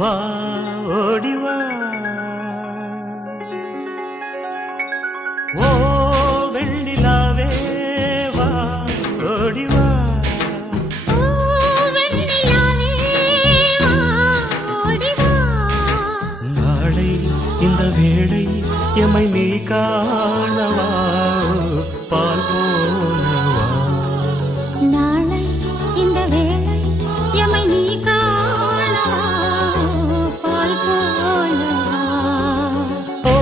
வா ஓடி வா. ஓ வெண்ணிலாவே வா ஓடி வா. ஓ வெண்ணிலாவே வா ஓடி வா. நாளை இந்த வேளை எமை நீ காணவா பால் போனவா. நாளை இந்த வேளை எமை நீ காணவா பால் போலவா. ஓ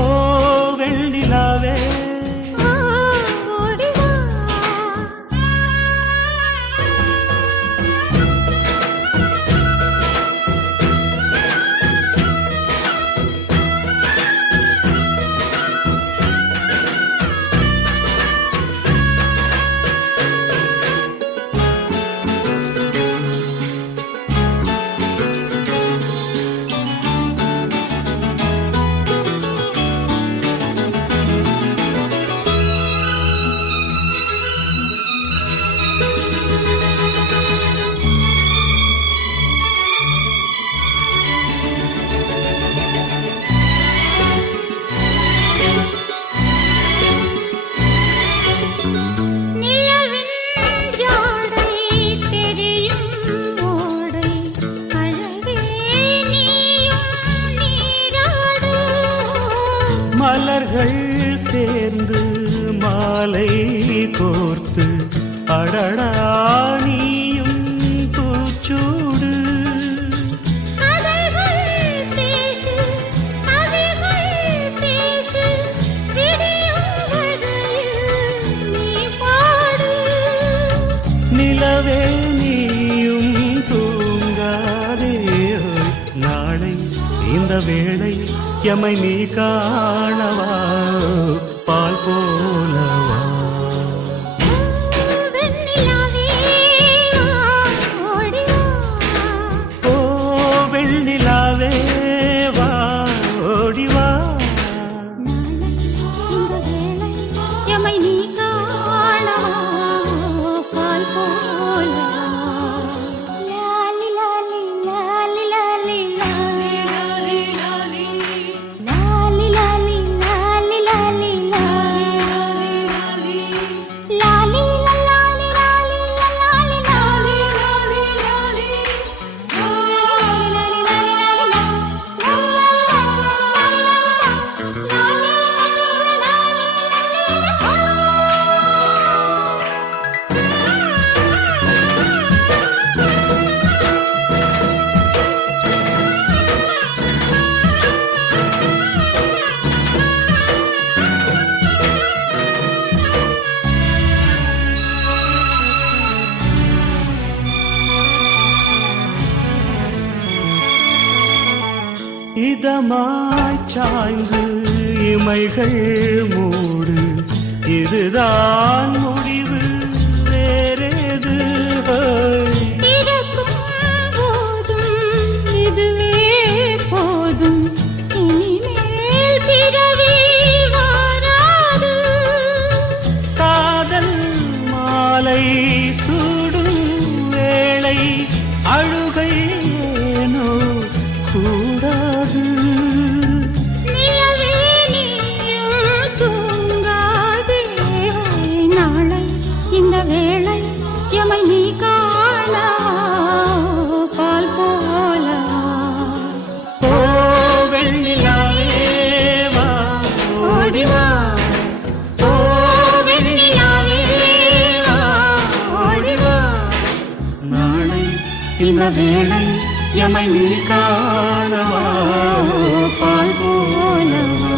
வெண்ணிலாவே வா ஓடி வா. மலர்கள் சேர்ந்து மாலை கோர்த்து அடடா நீயும் பூச்சூடு. நிலவே நீயும் தூங்காதே. நாளை இந்த வேளை எமை நீ காணவா பால் போலவா. ஓ வெண்ணிலாவே வா ஓடி வா. இதமாய் சாய்ந்து இமைகள் மூடு. இதுதான் முடிவு வேறேது. இதுவே போதும் இனிமேல் பிறவி வாராது. காதல் மாலை சூடும் வேளை அழுகை ஏனோ கூடாது. நிலவே நீயும் தூங்காதே. நாளை இந்த வேளை எமை நீ காணவா பால் போலவா. ஓ வெண்ணிலாவே வா ஓடி வா. ஓ வெண்ணிலாவே வா ஓடி வா. நாளை இந்த வேளை எமை நீ காணவா பால் போலவா.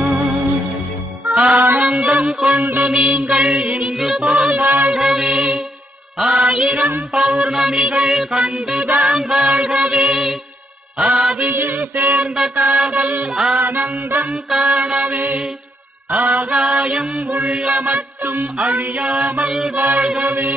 ஆனந்தம் கொண்டு நீங்கள் இன்று போல் வாழ்கவே. ஆயிரம் பௌர்ணமிகள் கண்டுதான் வாழ்கவே. ஆதியில் சேர்ந்த காதல் ஆனந்தம் காணவே. ஆகாயம் உள்ள மட்டும் அழியாமல் வாழ்கவே.